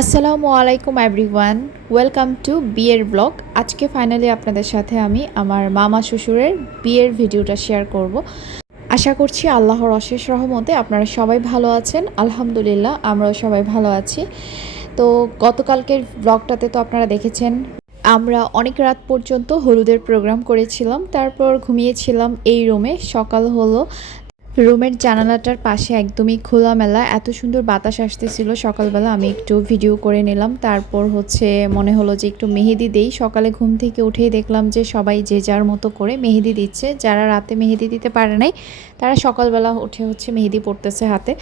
আসসালামু আলাইকুম everyone welcome to বিয়ের ব্লগ আজকে ফাইনালি আপনাদের সাথে আমি আমার মামা শ্বশুরের বিয়ের ভিডিওটা শেয়ার করব। আশা করছি আল্লাহর অশেষ রহমতে আপনারা সবাই ভালো আছেন। আলহামদুলিল্লাহ, আমরাও সবাই ভালো আছি। তো গতকালকের ব্লগটাতে তো আপনারা দেখেছেন, আমরা অনেক রাত পর্যন্ত হলুদের প্রোগ্রাম করেছিলাম। তারপর ঘুমিয়েছিলাম এই রুমে সকাল হলো রুমের জানালাটার পাশে একদমই খোলামেলা এত সুন্দর বাতাস আসতেছিল। সকালবেলা আমি একটু ভিডিও করে নিলাম। তারপর হচ্ছে মনে হলো যে একটু মেহেদি দেই। সকালে ঘুম থেকে উঠেই দেখলাম যে সবাই যে যার মতো করে মেহেদি দিচ্ছে। যারা রাতে মেহেদি দিতে পারে নাই, তারা সকালবেলা উঠে হচ্ছে মেহেদি পড়তেছে হাতে।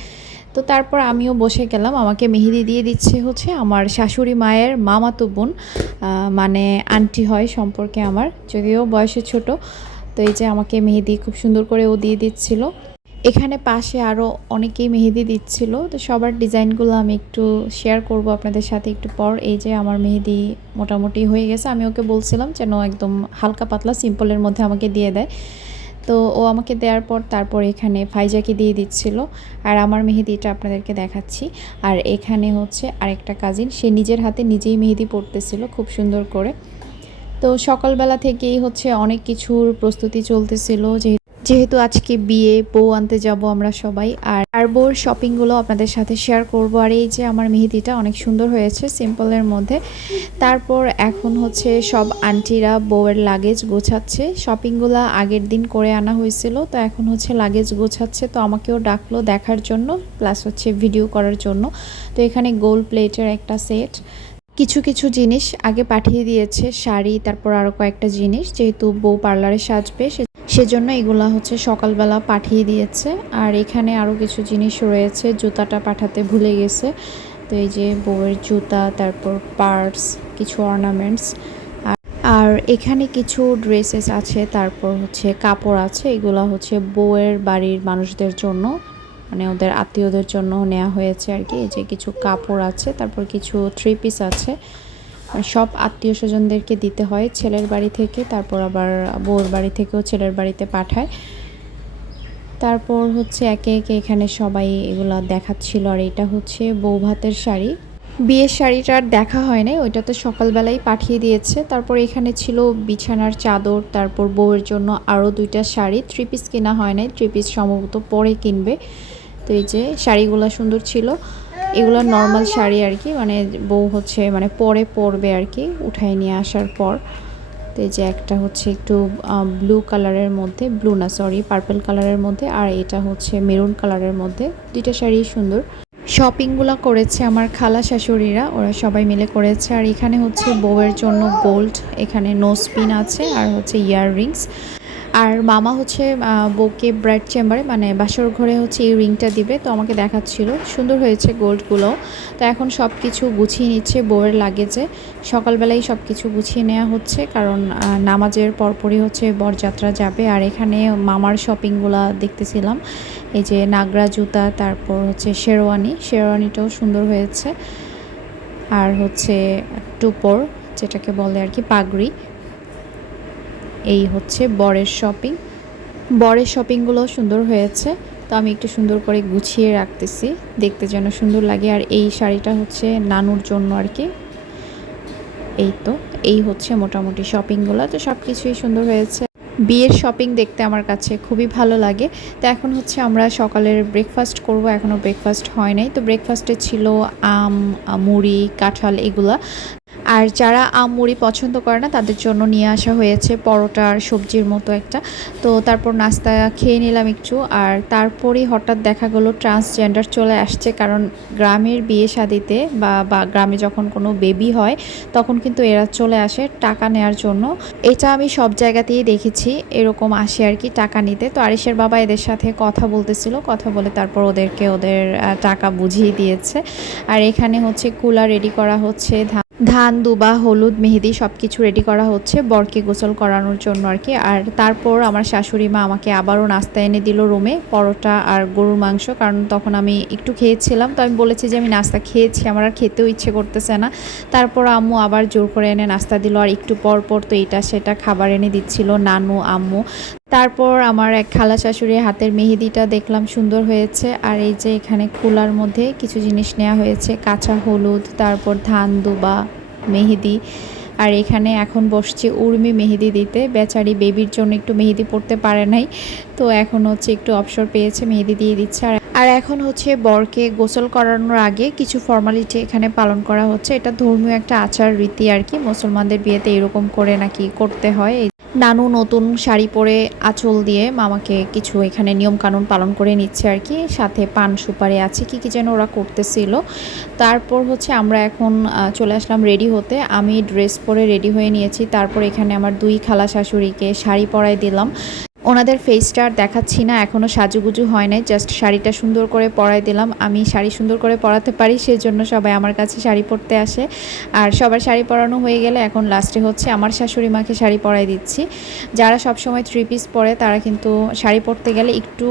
তো তারপর আমিও বসে গেলাম। আমাকে মেহেদি দিয়ে দিচ্ছে হচ্ছে আমার শাশুড়ি মায়ের মামাতো বোন মানে আন্টি হয় সম্পর্কে আমার, যদিও বয়সে ছোট। তো এই যে আমাকে মেহেদি খুব সুন্দর করে ও দিয়ে দিচ্ছিল। এখানে পাশে আরও অনেকেই মেহেদি দিচ্ছিল, তো সবার ডিজাইনগুলো আমি একটু শেয়ার করব আপনাদের সাথে একটু পর। এই যে আমার মেহেদি মোটামুটি হয়ে গেছে, আমি ওকে বলছিলাম যেন একদম হালকা পাতলা সিম্পলের মধ্যে আমাকে দিয়ে দেয়। তো ও আমাকে দেওয়ার পর তারপর এখানে ফাইজাকে দিয়ে দিচ্ছিল, আর আমার মেহেদিটা আপনাদেরকে দেখাচ্ছি। আর এখানে হচ্ছে আরেকটা কাজিন সে নিজের হাতে নিজেই মেহেদি পড়তেছিল খুব সুন্দর করে। তো সকালবেলা থেকেই হচ্ছে অনেক কিছুর প্রস্তুতি চলতেছিল, যেহেতু যেহেতু আজকে বিয়ে, বউ আনতে যাব আমরা সবাই, আর আর বউর শপিংগুলো আপনাদের সাথে শেয়ার করব। আর এই যে আমার মেহেদিটা অনেক সুন্দর হয়েছে সিম্পলের মধ্যে। তারপর এখন হচ্ছে সব আন্টিরা বউয়ের লাগেজ গোছাচ্ছে। শপিংগুলো আগের দিন করে আনা হয়েছিল, তো এখন হচ্ছে লাগেজ গোছাচ্ছে, তো আমাকেও ডাকলো দেখার জন্য প্লাস হচ্ছে ভিডিও করার জন্য। তো এখানে গোল্ড প্লেটের একটা সেট কিছু কিছু জিনিস আগে পাঠিয়ে দিয়েছে, শাড়ি, তারপর আরও কয়েকটা জিনিস, যেহেতু বউ পার্লারে সাজবে, সে- সেজন্য এগুলা হচ্ছে সকালবেলা পাঠিয়ে দিয়েছে। আর এখানে আরও কিছু জিনিস রয়েছে, জুতাটা পাঠাতে ভুলে গেছে। তো এই যে বউয়ের জুতা, তারপর পার্স, কিছু অর্নামেন্টস আর এখানে কিছু ড্রেসেস আছে, তারপর হচ্ছে কাপড় আছে, এগুলা হচ্ছে বউয়ের বাড়ির মানুষদের জন্য মানে ওদের আত্মীয়দের জন্য নেওয়া হয়েছে আর কি। এই যে কিছু কাপড় আছে, তারপর কিছু থ্রি পিস আছে। সব আত্মীয় স্বজনদেরকে দিতে হয় ছেলের বাড়ি থেকে, তারপর আবার বউর বাড়ি থেকেও ছেলের বাড়িতে পাঠায়। তারপর হচ্ছে একে একে এখানে সবাই এগুলা দেখাচ্ছিল আর এটা হচ্ছে বউ ভাতের শাড়ি। বিয়ের শাড়িটা আর দেখা হয় নাই, ওইটা তো সকালবেলাই পাঠিয়ে দিয়েছে। তারপর এখানে ছিল বিছানার চাদর, তারপর বউয়ের জন্য আরও দুইটা শাড়ি। থ্রি পিস কেনা হয় নাই থ্রি পিস সম্ভবত পরে কিনবে। তো এই যে শাড়িগুলো সুন্দর ছিল। এগুলো নর্মাল শাড়ি আর কি মানে বউ হচ্ছে মানে পরে পরবে আর কি উঠায় নিয়ে আসার পর। তো এই যে একটা হচ্ছে একটু ব্লু কালারের মধ্যে ব্লু না সরি পার্পল কালারের মধ্যে, আর এটা হচ্ছে মেরুন কালারের মধ্যে। দুইটা শাড়ি সুন্দর। শপিংগুলো করেছে আমার খালা শাশুড়িরা, ওরা সবাই মিলে করেছে। আর এখানে হচ্ছে বউয়ের জন্য গোল্ড এখানে নোসপিন আছে, আর হচ্ছে ইয়াররিংস আর মামা হচ্ছে বউকে ব্রাইড চেম্বারে মানে বাসর ঘরে হচ্ছে এই রিংটা দিবে। তো আমাকে দেখাচ্ছিল, সুন্দর হয়েছে গোল্ডগুলো। তো এখন সব কিছু গুছিয়ে নিচ্ছে বউয়ের লাগেজে। সকালবেলাই সব কিছু গুছিয়ে নেওয়া হচ্ছে, কারণ নামাজের পরপরই হচ্ছে বরযাত্রা যাবে। আর এখানে মামার শপিংগুলা দেখতেছিলাম। এই যে নাগরা জুতা, তারপর হচ্ছে শেরওয়ানি। শেরওয়ানিটাও সুন্দর হয়েছে। আর হচ্ছে টুপর, যেটাকে বলে আর কি, পাগড়ি। এই হচ্ছে বরের শপিং। বরের শপিংগুলো সুন্দর হয়েছে, তো আমি একটু সুন্দর করে গুছিয়ে রাখতেছি, দেখতে যেন সুন্দর লাগে। আর এই শাড়িটা হচ্ছে নানুর জন্য আর কি। এই তো, এই হচ্ছে মোটামুটি শপিংগুলো, তো সব কিছুই সুন্দর হয়েছে। বিয়ের শপিং দেখতে আমার কাছে খুবই ভালো লাগে। তো এখন হচ্ছে আমরা সকালের ব্রেকফাস্ট করব এখনও ব্রেকফাস্ট হয় নাই। তো ব্রেকফাস্টে ছিল আম, মুড়ি, কাঁঠাল, এগুলা। আর যারা আম মুড়ি পছন্দ করে না, তাদের জন্য নিয়ে আসা হয়েছে পরোটা আর সবজির মতো একটা। তো তারপর নাস্তা খেয়ে নিলাম একটু, আর তারপরেই হঠাৎ দেখা গেলো ট্রান্সজেন্ডার চলে আসছে, কারণ গ্রামের বিয়ে শাদিতে বা বা গ্রামে যখন কোনো বেবি হয়, তখন কিন্তু এরা চলে আসে টাকা নেওয়ার জন্য। এটা আমি সব জায়গাতেই দেখেছি, এরকম আসে আর কি টাকা নিতে। তো আরিসের বাবা এদের সাথে কথা বলতেছিল, কথা বলে তারপর ওদেরকে ওদের টাকা বুঝিয়ে দিয়েছে। আর এখানে হচ্ছে কুলা রেডি করা হচ্ছে ধান, দুবা, হলুদ, মেহেদি সব কিছু রেডি করা হচ্ছে, বরকে গোসল করানোর জন্য আর কি আর তারপর আমার শাশুড়ি মা আমাকে আবারও নাস্তা এনে দিল রুমে পরোটা আর গরুর মাংস, কারণ তখন আমি একটু খেয়েছিলাম। তো আমি বলেছি যে আমি নাস্তা খেয়েছি, আমার আর খেতেও ইচ্ছে করতেছে না। তারপর আম্মু আবার জোর করে এনে নাস্তা দিল, আর একটু পর পর তো এটা সেটা খাবার এনে দিচ্ছিল নানু, আম্মু। তারপর আমার এক খালা শাশুড়ির হাতের মেহেদিটা দেখলাম সুন্দর হয়েছে, আর এই যে এখানে খোলার মধ্যে কিছু জিনিস নেওয়া হয়েছে, কাঁচা হলুদ, তারপর ধান, দুবা, মেহেদি, আর এখানে এখন বসছে উর্মি মেহেদি দিতে, বেচারি বেবির জন্য একটু মেহেদি পড়তে পারে নাই, তো এখন হচ্ছে একটু অবসর পেয়েছে, মেহেদি দিয়ে দিচ্ছে, আর আর এখন হচ্ছে বরকে গোসল করানোর আগে কিছু ফর্মালিটি এখানে পালন করা হচ্ছে, এটা ধর্মীয় একটা আচার রীতি আর কি, মুসলমানদের বিয়েতে এরকম করে নাকি করতে হয় নানু নতুন শাড়ি পরে আঁচল দিয়ে মামাকে কিছু এখানে নিয়মকানুন পালন করে নিচ্ছে আর কি। সাথে পান সুপারি আছে, কি কি যেন ওরা করতেছিল। তারপর হচ্ছে আমরা এখন চলে আসলাম রেডি হতে। আমি ড্রেস পরে রেডি হয়ে নিয়েছি। তারপর এখানে আমার দুই খালা শাশুড়িকে শাড়ি পরাই দিলাম। ওনাদের ফেসটা আর দেখাচ্ছি না এখনও সাজুগুজু হয় নাই জাস্ট শাড়িটা সুন্দর করে পরাই দিলাম। আমি শাড়ি সুন্দর করে পরাতে পারি, সেজন্য সবাই আমার কাছে শাড়ি পরতে আসে। আর সবার শাড়ি পরানো হয়ে গেলে এখন লাস্টে হচ্ছে আমার শাশুড়ি মাকে শাড়ি পরাই দিচ্ছি। যারা সবসময় থ্রি পিস পরে, তারা কিন্তু শাড়ি পরতে গেলে একটু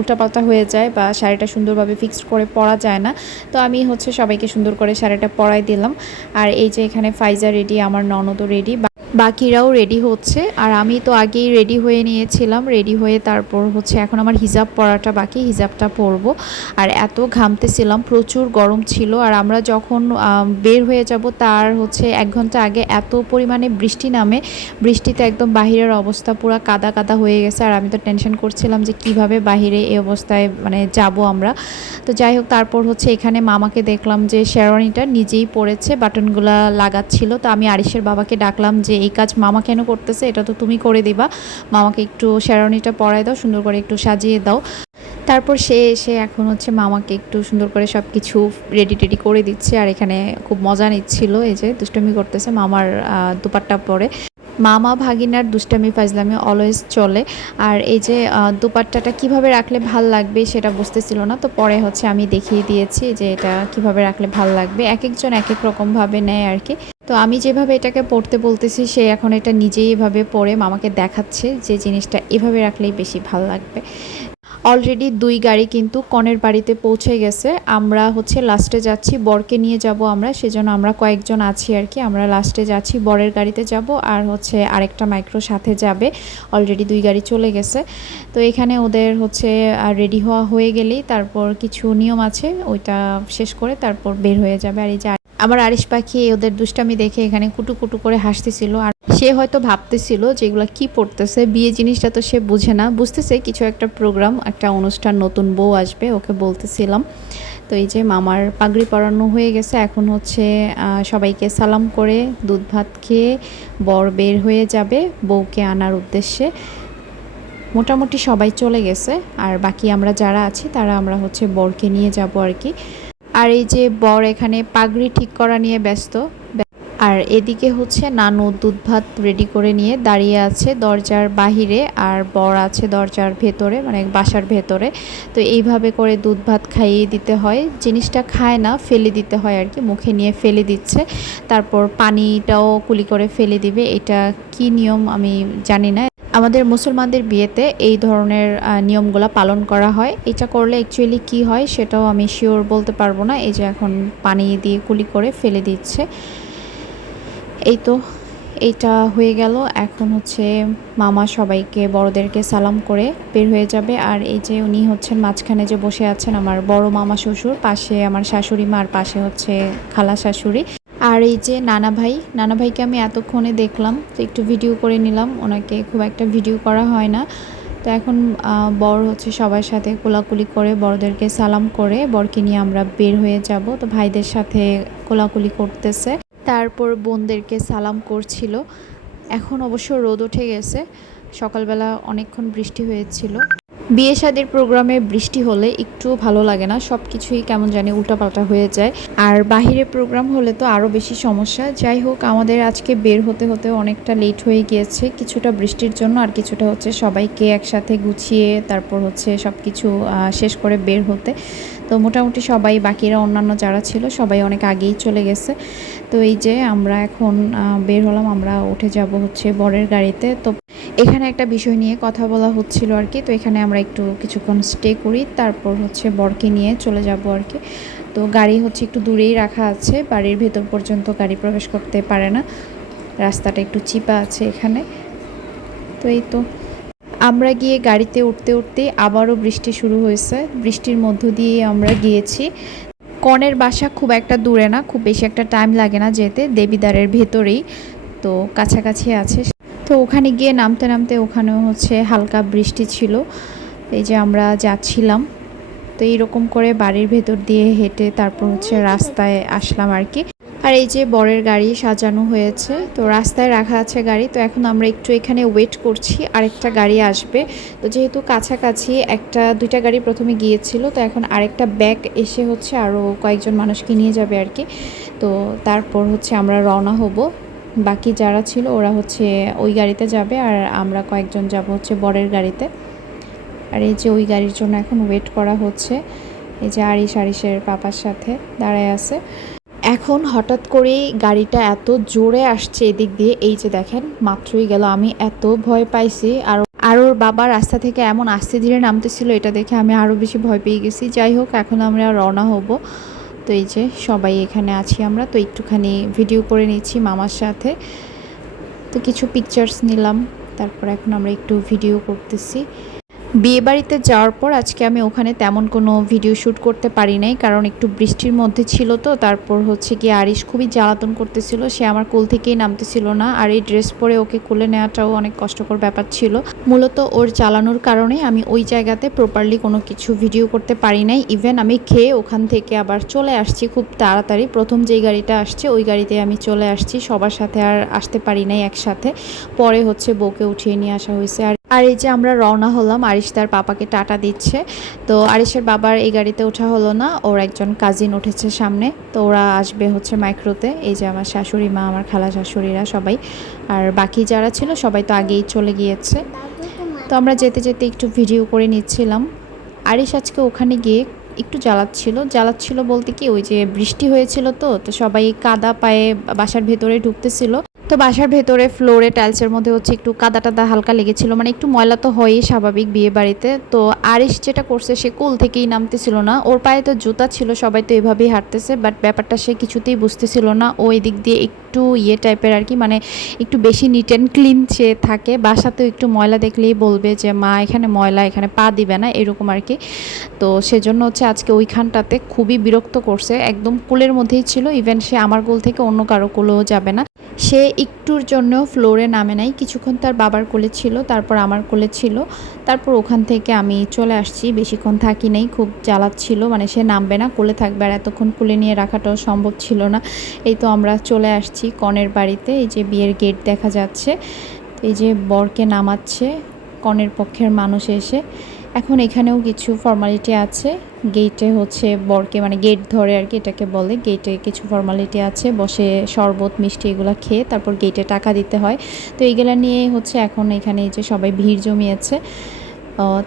উল্টাপাল্টা হয়ে যায় বা শাড়িটা সুন্দরভাবে ফিক্সড করে পরা যায় না। তো আমি হচ্ছে সবাইকে সুন্দর করে শাড়িটা পরাই দিলাম। আর এই যে এখানে ফাইজা রেডি আমার ননদও রেডি বাকিরাও রেডি হচ্ছে। আর আমি তো আগেই রেডি হয়ে নিয়েছিলাম রেডি হয়ে তারপর হচ্ছে এখন আমার হিজাব পরাটা বাকি, হিজাবটা পরবো। আর এত ঘামতেছিলাম, প্রচুর গরম ছিল। আর আমরা যখন বের হয়ে যাব তার হচ্ছে এক ঘণ্টা আগে এত পরিমাণে বৃষ্টি নামে, বৃষ্টিতে একদম বাহিরের অবস্থা পুরো কাদা কাদা হয়ে গেছে। আর আমি তো টেনশন করছিলাম যে কীভাবে বাহিরে এই অবস্থায় মানে যাব আমরা। তো যাই হোক, তারপর হচ্ছে এখানে মামাকে দেখলাম যে শেরওয়ানিটা নিজেই পরেছে বাটনগুলা লাগাচ্ছিল। তো আমি আরিশের বাবাকে ডাকলাম যে এই কাজ মামা কেন করতেছে, এটা তো তুমি করে দিবা। মামাকে একটু শেরওয়ানিটা পরায় দাও, সুন্দর করে একটু সাজিয়ে দাও। তারপর সে এসে এখন হচ্ছে মামাকে একটু সুন্দর করে সব কিছু রেডি টেডি করে দিচ্ছে, আর এখানে খুব মজা নিচ্ছিল। এই যে দুষ্টমি করতেছে মামার দুপাট্টা পরে। মামা ভাগিনার দুষ্টামি ফাজলামি অলওয়েজ চলে। আর এই যে দুপাট্টাটা কীভাবে রাখলে ভালো লাগবে সেটা বুঝতেছিল না, তো পরে হচ্ছে আমি দেখিয়ে দিয়েছি যে এটা কীভাবে রাখলে ভালো লাগবে। এক একজন এক এক রকমভাবে নেয় আর কি। তো আমি যেভাবে এটাকে পড়তে বলতেছি, সে এখন এটা নিজেই এভাবে পড়ে, মামাকে দেখাচ্ছে যে জিনিসটা এভাবে রাখলেই বেশি ভালো লাগবে। অলরেডি দুই গাড়ি কিন্তু কনের বাড়িতে পৌঁছে গেছে। আমরা হচ্ছে লাস্টে যাচ্ছি, বরকে নিয়ে যাব আমরা, সেজন্য আমরা কয়েকজন আছি আর কি। আমরা লাস্টে যাচ্ছি, বরের গাড়িতে যাব আর হচ্ছে আরেকটা মাইক্রো সাথে যাবে। অলরেডি দুই গাড়ি চলে গেছে। তো এখানে ওদের হচ্ছে রেডি হওয়া হয়ে গেলেই তারপর কিছু নিয়ম আছে, ওইটা শেষ করে তারপর বের হয়ে যাবে। আর এই যে আমার আরিশ পাখি, ওদের দুষ্টামি দেখে এখানে কুটু কুটু করে হাসতেছিল। আর সে হয়তো ভাবতেছিল যে এগুলো কী পড়তেছে, বিয়ে জিনিসটা তো সে বুঝে না। বুঝতেছে কিছু একটা প্রোগ্রাম একটা অনুষ্ঠান, নতুন বউ আসবে, ওকে বলতেছিলাম। তো এই যে মামার পাগড়ি পরানো হয়ে গেছে, এখন হচ্ছে সবাইকে সালাম করে দুধ ভাত খেয়ে বর বের হয়ে যাবে বউকে আনার উদ্দেশ্যে। মোটামুটি সবাই চলে গেছে, আর বাকি আমরা যারা আছি, তারা আমরা হচ্ছে বরকে নিয়ে যাব আর কি। আর এই যে বর এখানে পাগড়ি ঠিক করা নিয়ে ব্যস্ত, আর এদিকে হচ্ছে নানু দুধ ভাত রেডি করে নিয়ে দাঁড়িয়ে আছে দরজার বাহিরে, আর বর আছে দরজার ভেতরে মানে বাসার ভেতরে। তো এইভাবে করে দুধ ভাত খাইয়ে দিতে হয়। জিনিসটা খায় না, ফেলে দিতে হয় আর কি, মুখে নিয়ে ফেলে দিচ্ছে। তারপর পানিটাও কুলি করে ফেলে দিবে। এটা কি নিয়ম আমি জানি না। আমাদের মুসলমানদের বিয়েতে এই ধরনের নিয়মগুলো পালন করা হয়। এটা করলে অ্যাকচুয়ালি কি হয় সেটাও আমি শিওর বলতে পারব না। এই যে এখন পানি দিয়ে কুলি করে ফেলে দিচ্ছে। এই তো, এইটা হয়ে গেল। এখন হচ্ছে মামা সবাইকে, বড়দেরকে সালাম করে বের হয়ে যাবে। আর এই যে উনি হচ্ছেন মাঝখানে যে বসে আছেন আমার বড় মামা শ্বশুর, পাশে আমার শাশুড়ি মা, আর পাশে হচ্ছে খালা শাশুড়ি। আর এই যে নানা ভাই, নানা ভাইকে আমি এতক্ষণে দেখলাম তো একটু ভিডিও করে নিলাম। ওনাকে খুব একটা ভিডিও করা হয় না। তো এখন বর হচ্ছে সবার সাথে কোলাকুলি করে, বড়দেরকে সালাম করে, বরকে নিয়ে আমরা বের হয়ে যাব। তো ভাইদের সাথে কোলাকুলি করতেছে। তারপর বোনদেরকে সালাম করছিল। এখন অবশ্য রোদ উঠে গেছে। সকালবেলা অনেকক্ষণ বৃষ্টি হয়েছিল। বিয়ে শাদির প্রোগ্রামে বৃষ্টি হলে একটুও ভালো লাগে না সব কিছুই কেমন জানি উল্টাপাল্টা হয়ে যায়। আর বাহিরে প্রোগ্রাম হলে তো আরও বেশি সমস্যা। যাই হোক, আমাদের আজকে বের হতে হতে অনেকটা লেট হয়ে গিয়েছে। কিছুটা বৃষ্টির জন্য আর কিছুটা হচ্ছে সবাইকে একসাথে গুছিয়ে, তারপর হচ্ছে সব কিছু শেষ করে বের হতে। তো মোটামুটি সবাই, বাকিরা, অন্যান্য যারা ছিল, সবাই অনেক আগেই চলে গেছে। তো এই যে আমরা এখন বের হলাম, আমরা উঠে যাব হচ্ছে বরের গাড়িতে। তো এখানে একটা বিষয় নিয়ে কথা বলা হচ্ছিল আর কি, তো এখানে আমরা একটু কিছুক্ষণ স্টে করি, তারপর হচ্ছে বরকে নিয়ে চলে যাব আর কি। তো গাড়ি হচ্ছে একটু দূরেই রাখা আছে, বাড়ির ভেতর পর্যন্ত গাড়ি প্রবেশ করতে পারে না, রাস্তাটা একটু চিপা আছে এখানে। তো এই তো। আমরা গিয়ে গাড়িতে উঠতে উঠতে আবারও বৃষ্টি শুরু হয়েছে, বৃষ্টির মধ্য দিয়ে আমরা গিয়েছি। কনের বাসা খুব একটা দূরে না, খুব বেশি একটা টাইম লাগে না যেতে, দেবিদারের ভেতরেই, তো কাছাকাছি আছে। তো ওখানে গিয়ে নামতে নামতে ওখানেও হচ্ছে হালকা বৃষ্টি ছিল। এই যে আমরা যাচ্ছিলাম। তো এইরকম করে বাড়ির ভেতর দিয়ে হেঁটে তারপর হচ্ছে রাস্তায় আসলাম আর কি। আর এই যে বরের গাড়ি সাজানো হয়েছে, তো রাস্তায় রাখা আছে গাড়ি। তো এখন আমরা একটু এখানে ওয়েট করছি, আরেকটা গাড়ি আসবে। তো যেহেতু কাছাকাছি একটা, দুইটা গাড়ি প্রথমে গিয়েছিল, তো এখন আরেকটা ব্যাগ এসে হচ্ছে আরও কয়েকজন মানুষকে নিয়ে যাবে আর কি। তো তারপর হচ্ছে আমরা রওনা হব। বাকি যারা ছিল, ওরা হচ্ছে ওই গাড়িতে যাবে আর আমরা কয়েকজন যাব হচ্ছে বরের গাড়িতে। আর এই যে ওই গাড়ির জন্য এখন ওয়েট করা হচ্ছে। এই যে আরিশ আরিশের পাপার সাথে দাঁড়ায় আছে। এখন হঠাৎ করেই গাড়িটা এত জোরে আসছে এদিক দিয়ে, এই যে দেখেন, মাত্রই গেল। আমি এত ভয় পাইছি। আর আর ওর বাবা রাস্তা থেকে এমন আস্তে ধীরে নামতেছিল, এটা দেখে আমি আরও বেশি ভয় পেয়ে গেছি। যাই হোক, এখন আমরা রওনা হব। তো এই যে সবাই এখানে আছি আমরা, তো একটুখানি ভিডিও করে নিচ্ছি মামার সাথে। তো কিছু পিকচার্স নিলাম, তারপর এখন আমরা একটু ভিডিও করতেছি। বিয়ে বাড়িতে যাওয়ার পর আজকে আমি ওখানে তেমন কোনো ভিডিও শ্যুট করতে পারি নাই, কারণ একটু বৃষ্টির মধ্যে ছিল তো, তারপর হচ্ছে কি আরিশ খুবই জ্বালাতন করতেছিল, সে আমার কোল থেকেই নামতেছিল না, আর এই ড্রেস পরে ওকে কোলে নেওয়াটাও অনেক কষ্টকর ব্যাপার ছিল। মূলত ওর চালানোর কারণে আমি ওই জায়গাতে প্রপারলি কোনো কিছু ভিডিও করতে পারি নাই ইভেন আমি খেয়ে ওখান থেকে আবার চলে আসছি খুব তাড়াতাড়ি, প্রথম যেই গাড়িটা আসছে ওই গাড়িতে আমি চলে আসছি, সবার সাথে আর আসতে পারি নাই একসাথে, পরে হচ্ছে বউকে উঠিয়ে নিয়ে আসা হয়েছে। আর আর এই যে আমরা রওনা হলাম, আরিশ তার পাপাকে টাটা দিচ্ছে। তো আরিশের বাবার এই গাড়িতে ওঠা হলো না, ওর একজন কাজিন উঠেছে সামনে। তো ওরা আসবে হচ্ছে মাইক্রোতে এই যে আমার শাশুড়ি মা, আমার খালা শাশুড়িরা সবাই। আর বাকি যারা ছিল, সবাই তো আগেই চলে গিয়েছে। তো আমরা যেতে যেতে একটু ভিডিও করে নিচ্ছিলাম। আরিশ আজকে ওখানে গিয়ে একটু জ্বালাচ্ছিল। জ্বালাচ্ছিল বলতে কি, ওই যে বৃষ্টি হয়েছিল তো তো সবাই কাদা পায়ে বাসার ভেতরে ঢুকতেছিল। তো বাসার ভেতরে ফ্লোরে টাইলসের মধ্যে হচ্ছে একটু কাদা টাদা হালকা লেগেছিল। মানে একটু ময়লা তো হয়ই স্বাভাবিক বিয়ে বাড়িতে। তো আরিশ যেটা করছে সে কোল থেকেই নামতেছিল না। ওর পায়ে তো জুতা ছিল, সবাই তো এভাবেই হাঁটতেছে বাট ব্যাপারটা সে কিছুতেই বুঝতেছিল না। ও এদিক দিয়ে একটু ইয়ে টাইপের আর কি মানে একটু বেশি নিট অ্যান্ড ক্লিন সে থাকে। বাসাতেও একটু ময়লা দেখলেই বলবে যে, মা, এখানে ময়লা, এখানে পা দিবে না, এরকম আর কি। তো সেজন্য হচ্ছে আজকে ওইখানটাতে খুবই বিরক্ত করছে। একদম কোলের মধ্যেই ছিল। ইভেন সে আমার কোল থেকে অন্য কারও কোলেও যাবে না। সে একটুর জন্য ফ্লোরে নামে নাই। কিছুক্ষণ তার বাবার কোলে ছিল, তারপর আমার কোলে ছিল। তারপর ওখান থেকে আমি চলে আসছি। বেশিক্ষণ থাকি নাই, খুব জ্বালাচ্ছিল। মানে সে নামবে না, কোলে থাকবে। আর এতক্ষণ কোলে নিয়ে রাখাটাও সম্ভব ছিল না। এই তো আমরা চলে আসছি কনের বাড়িতে। এই যে বিয়ের গেট দেখা যাচ্ছে। এই যে বরকে নামাচ্ছে কনের পক্ষের মানুষ এসে। এখন এখানেও কিছু ফর্মালিটি আছে। গেটে হচ্ছে বরকে মানে গেট ধরে আর কি এটাকে বলে। গেটে কিছু ফর্মালিটি আছে, বসে শরবত, মিষ্টি এগুলো খেয়ে তারপর গেটে টাকা দিতে হয়। তো এইগুলা নিয়ে হচ্ছে এখন এখানে যে সবাই ভিড় জমিয়েছে।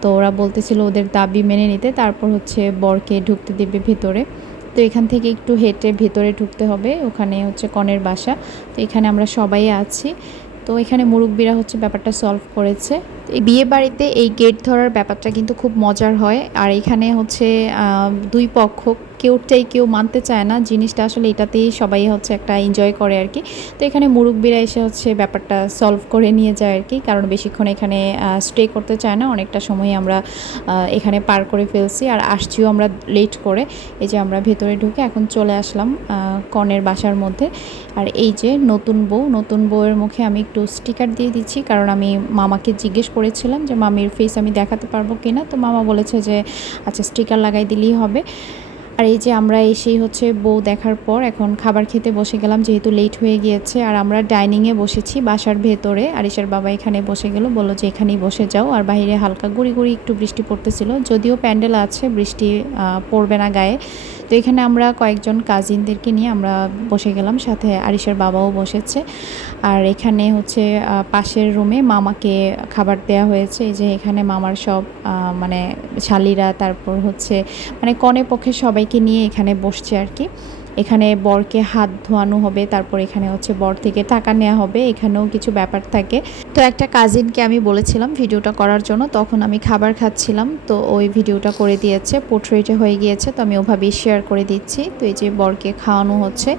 তো ওরা বলতেছিল ওদের দাবি মেনে নিতে, তারপর হচ্ছে বরকে ঢুকতে দেবে ভেতরে। তো এখান থেকে একটু হেঁটে ভেতরে ঢুকতে হবে, ওখানে হচ্ছে কনের বাসা। তো এখানে আমরা সবাই আছি। তো এখানে মুরব্বীরা হচ্ছে ব্যাপারটা সলভ করেছে। বিয়ে বাড়িতে এই গেট ধরার ব্যাপারটা কিন্তু খুব মজার হয়। আর এখানে হচ্ছে দুই পক্ষ কেউটাই কেউ মানতে চায় না। জিনিসটা আসলে এটাতেই সবাই হচ্ছে একটা এনজয় করে আর কি তো এখানে মুরব্বীরা এসে হচ্ছে ব্যাপারটা সলভ করে নিয়ে যায় আর কি কারণ বেশিক্ষণ এখানে স্টে করতে চায় না। অনেকটা সময় আমরা এখানে পার করে ফেলছি। আর আসছিও আমরা লেট করে। এই যে আমরা ভেতরে ঢুকে এখন চলে আসলাম কনের বাসার মধ্যে। আর এই যে নতুন বউ, নতুন বউয়ের মুখে আমি একটু স্টিকার দিয়ে দিচ্ছি। কারণ আমি মামাকে জিজ্ঞেস করেছিলাম যে, মামির ফেস আমি দেখাতে পারব কিনা? তো মামা বলেছে যে আচ্ছা স্টিকার লাগাই দিলেই হবে। আর এই যে, আমরা এসেই হচ্ছে বউ দেখার পর এখন খাবার খেতে বসে গেলাম, যেহেতু লেট হয়ে গিয়েছে। আর আমরা ডাইনিংয়ে বসেছি বাসার ভেতরে। আরিসের বাবা এখানে বসে গেল, বলল যে, এখানেই বসে যাও। আর বাইরে হালকা গুড়ি গুড়ি একটু বৃষ্টি পড়তেছিল। যদিও প্যান্ডেল আছে, বৃষ্টি পড়বে না গায়ে। তো এখানে আমরা কয়েকজন কাজিনদেরকে নিয়ে আমরা বসে গেলাম, সাথে আরিসের বাবাও বসেছে। আর এখানে হচ্ছে পাশের রুমে মামাকে খাবার দেয়া হয়েছে। এই যে এখানে মামার সব মানে শালিরা, তারপর হচ্ছে মানে কনে পক্ষে সবাইকে নিয়ে এখানে বসছে আর কি। এখানে বরকে হাত ধোয়ানো হবে, তারপর এখানে হচ্ছে বর থেকে টাকা নেওয়া হবে, এখানেও কিছু ব্যাপার থাকে। তো একটা কাজিনকে আমি বলেছিলাম ভিডিওটা করার জন্য, তখন আমি খাবার খাচ্ছিলাম, তো ওই ভিডিওটা করে দিয়েছে পোর্ট্রেটে হয়ে গিয়েছে, তো আমি ওভাবেই শেয়ার করে দিচ্ছি। তো এই যে বরকে খাওয়ানো হচ্ছে,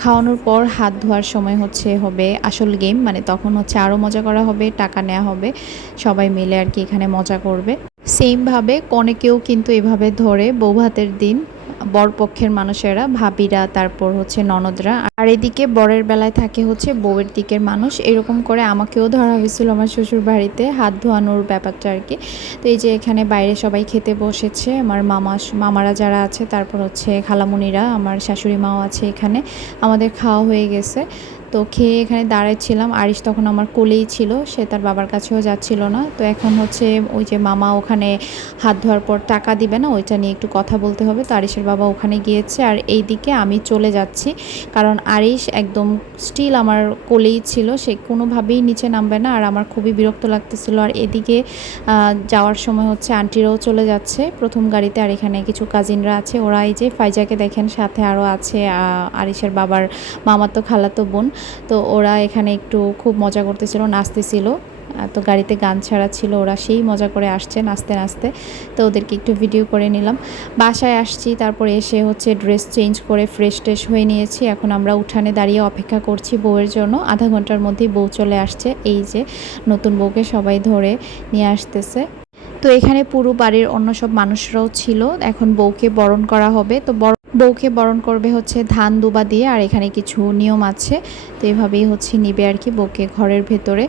খাওয়ানোর পর হাত ধোয়ার সময় হচ্ছে হবে আসল গেম মানে তখন হচ্ছে আরও মজা করা হবে, টাকা নেওয়া হবে, সবাই মিলে আর কি এখানে মজা করবে। সেমভাবে কনেকেও কিন্তু এভাবে ধরে বৌভাতের দিন বরপক্ষের মানুষেরা, ভাবিরা, তারপর হচ্ছে ননদরা। আর এদিকে বরের বেলায় থাকে হচ্ছে বউয়ের দিকের মানুষ। এরকম করে আমাকেও ধরা হয়েছিল আমার শ্বশুর বাড়িতে হাত ধোয়ানোর ব্যাপারটা আর কি। তো এই যে এখানে বাইরে সবাই খেতে বসেছে, আমার মামা, মামারা যারা আছে, তারপর হচ্ছে খালামুনিরা, আমার শাশুড়ি মাও আছে এখানে। আমাদের খাওয়া হয়ে গেছে। তো খেয়ে এখানে দাঁড়াচ্ছিলাম আরিশ তখন আমার কোলেই ছিল, সে তার বাবার কাছেও যাচ্ছিল না। তো এখন হচ্ছে ওই যে মামা ওখানে হাত ধোয়ার পর টাকা দিবে না, ওইটা নিয়ে একটু কথা বলতে হবে। তো আরিশের বাবা ওখানে গিয়েছে আর এই দিকে আমি চলে যাচ্ছি। কারণ আরিশ একদম স্টিল আমার কোলেই ছিল, সে কোনোভাবেই নিচে নামবে না। আর আমার খুবই বিরক্ত লাগতেছিল। আর এদিকে যাওয়ার সময় হচ্ছে আন্টিরাও চলে যাচ্ছে প্রথম গাড়িতে। আর এখানে কিছু কাজিনরা আছে। ওরা এই যে ফাইজাকে দেখেন, সাথে আরও আছে আরিশের বাবার মামাতো খালাতো বোন। তো ওরা এখানে একটু খুব মজা করতেছিল, নাচতেছিল। তো গাড়িতে গান ছাড়া ছিল, ওরা সেই মজা করে আসছে নাচতে নাচতে। তো ওদেরকে একটু ভিডিও করে নিলাম। বাসায় আসছি, তারপরে এসে হচ্ছে ড্রেস চেঞ্জ করে ফ্রেশ ট্রেশ হয়ে নিয়েছি। এখন আমরা উঠানে দাঁড়িয়ে অপেক্ষা করছি বউয়ের জন্য। আধা ঘণ্টার মধ্যেই বউ চলে আসছে। এই যে নতুন বউকে সবাই ধরে নিয়ে আসতেছে। তো এখানে পুরো বাড়ির অন্য সব মানুষরাও ছিল। এখন বউকে বরণ করা হবে। তো বড় বউকে বরণ করবে হচ্ছে ধান দুবা দিয়ে, আর এখানে কিছু নিয়ম আছে। তো এভাবেই হচ্ছে নিবে আর কি বউকে ঘরের ভেতরে।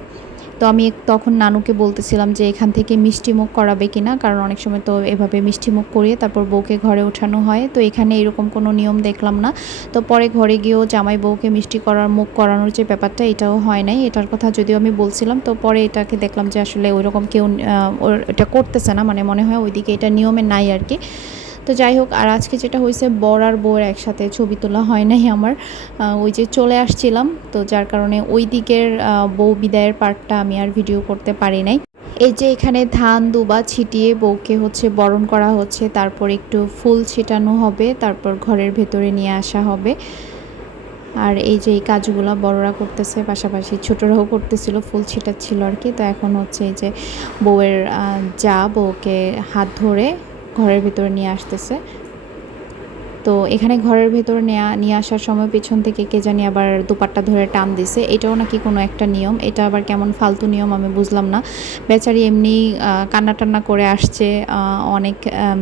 তো আমি তখন নানুকে বলতেছিলাম যে এখান থেকে মিষ্টি মুখ করাবে কিনা, কারণ অনেক সময় তো এভাবে মিষ্টি মুখ করিয়ে তারপর বউকে ঘরে ওঠানো হয়। তো এখানে এরকম কোনো নিয়ম দেখলাম না। তো পরে ঘরে গিয়েও জামাই বউকে মিষ্টি করার, মুখ করানোর যে ব্যাপারটা, এটাও হয় নাই। এটার কথা যদিও আমি বলছিলাম, তো পরে এটাকে দেখলাম যে আসলে ওইরকম কেউ এটা করতেছে না। মানে মনে হয় ওইদিকে এটা নিয়মে নাই আর কি। তো যাই হোক, আর আজকে যেটা হয়েছে, বর আর বউয়ের একসাথে ছবি তোলা হয় নাই আমার। ওই যে চলে আসছিলাম, তো যার কারণে ওই দিকের বউ বিদায়ের পার্টটা আমি আর ভিডিও করতে পারি নাই। এই যে এখানে ধান দুবা ছিটিয়ে বউকে হচ্ছে বরণ করা হচ্ছে, তারপর একটু ফুল ছিটানো হবে, তারপর ঘরের ভেতরে নিয়ে আসা হবে। আর এই যে এই কাজগুলো বড়রা করতেছে, পাশাপাশি ছোটরাও করতেছিল, ফুল ছিটাচ্ছিল আর কি। তো এখন হচ্ছে এই যে বউয়ের যা বউকে হাত ধরে ঘরের ভিতরে নিয়ে আসতেছে। তো এখানে ঘরের ভেতরে নেওয়া নিয়ে আসার সময় পেছন থেকে কে জানি আবার দুপাট্টা ধরে টান দিছে। এটাও নাকি কোনো একটা নিয়ম। এটা আবার কেমন ফালতু নিয়ম আমি বুঝলাম না। বেচারি এমনি কান্না টান্না করে আসছে অনেক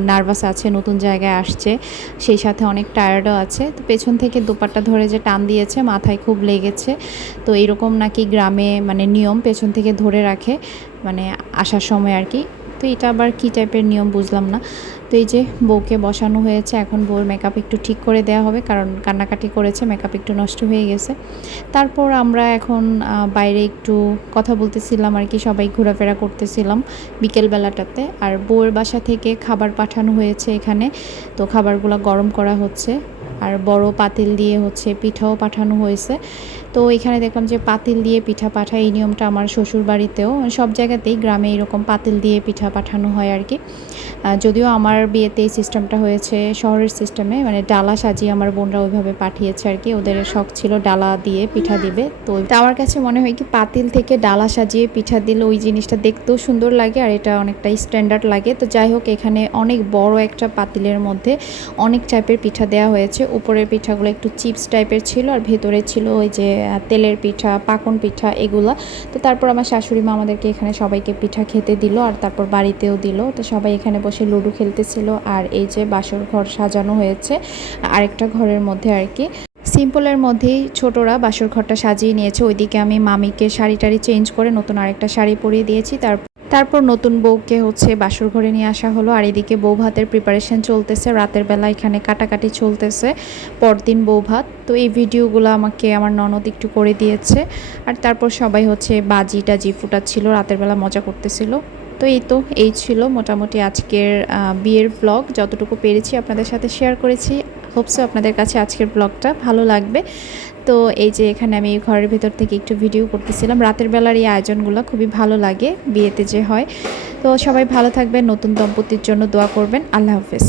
নার্ভাস আছে, নতুন জায়গায় আসছে। সেই সাথে অনেক টায়ার্ডও আছে। তো পেছন থেকে দুপাট্টা ধরে যে টান দিয়েছে, মাথায় খুব লেগেছে। তো এরকম নাকি গ্রামে মানে নিয়ম পেছন থেকে ধরে রাখে মানে আসার সময় আর কি। তো এটা আবার কী টাইপের নিয়ম বুঝলাম না। তো এই যে বউকে বসানো হয়েছে, এখন বউর মেকআপ একটু ঠিক করে দেওয়া হবে, কারণ কান্নাকাটি করেছে মেকআপ একটু নষ্ট হয়ে গেছে। তারপর আমরা এখন বাইরে একটু কথা বলতেছিলাম আর কি, সবাই ঘোরাফেরা করতেছিলাম বিকেলবেলাটাতে আর বউয়ের বাসা থেকে খাবার পাঠানো হয়েছে এখানে, তো খাবারগুলো গরম করা হচ্ছে। আর বড় পাতিল দিয়ে হচ্ছে পিঠাও পাঠানো হয়েছে। তো এখানে দেখলাম যে পাতিল দিয়ে পিঠা পাঠায়, এই নিয়মটা আমার শ্বশুর বাড়িতেও সব জায়গাতেই গ্রামে এরকম পাতিল দিয়ে পিঠা পাঠানো হয় আর কি। যদিও আমার বিয়েতে এই সিস্টেমটা হয়েছে, শহরের সিস্টেমে মানে ডালা সাজিয়ে আমার বোনরা ওইভাবে পাঠিয়েছে আর কি। ওদের শখ ছিল ডালা দিয়ে পিঠা দিবে। তো আমার কাছে মনে হয় কি, পাতিল থেকে ডালা সাজিয়ে পিঠা দিলে ওই জিনিসটা দেখতেও সুন্দর লাগে আর এটা অনেকটা স্ট্যান্ডার্ড লাগে। তো যাই হোক, এখানে অনেক বড় একটা পাতিলের মধ্যে অনেক টাইপের পিঠা দেওয়া হয়েছে। উপরের পিঠাগুলো একটু চিপস টাইপের ছিল আর ভেতরে ছিল ওই যে তেলের পিঠা, পাকন পিঠা এগুলা। তো তারপর আমার শাশুড়ি মা আমাদেরকে এখানে সবাইকে পিঠা খেতে দিল আর তারপর বাড়িতেও দিল। তো সবাই এখানে বসে লুডু খেলতেছিল আর এই যে বাসর ঘর সাজানো হয়েছে, আরেকটা ঘরের মধ্যে আর কি। সিম্পলের মধ্যেই ছোটরা বাসর ঘরটা সাজিয়ে নিয়েছে। ওইদিকে আমি মামিকে শাড়ি টাড়ি চেঞ্জ করে নতুন আরেকটা শাড়ি পরিয়ে দিয়েছি। তার তারপর নতুন বউকে হচ্ছে বাসর ঘরে নিয়ে আসা হলো। আর এদিকে বউ ভাতের প্রিপারেশন চলতেছে। রাতের বেলা এখানে কাটাকাটি চলতেছে। পরদিন বউ ভাত তো এই ভিডিওগুলো আমাকে আমার ননদ একটু করে দিয়েছে। আর তারপর সবাই হচ্ছে বাজি টাজি ফুটাচ্ছিল, রাতের বেলা মজা করতেছিল। তো এই তো, এই ছিল মোটামুটি আজকের বিয়ের ব্লগ যতটুকু পেরেছি আপনাদের সাথে শেয়ার করেছি। হোপসো আপনাদের কাছে আজকের ব্লগটা, ভালো লাগবে। তো এই যে এখানে আমি ঘরের ভিতর থেকে একটু ভিডিও করতেছিলাম, রাতের বেলার এই আয়োজনগুলো খুবই ভালো লাগে, বিয়েতে যে হয়। তো সবাই ভালো থাকবেন, নতুন দম্পতির জন্য দোয়া করবেন। আল্লাহ হাফেজ।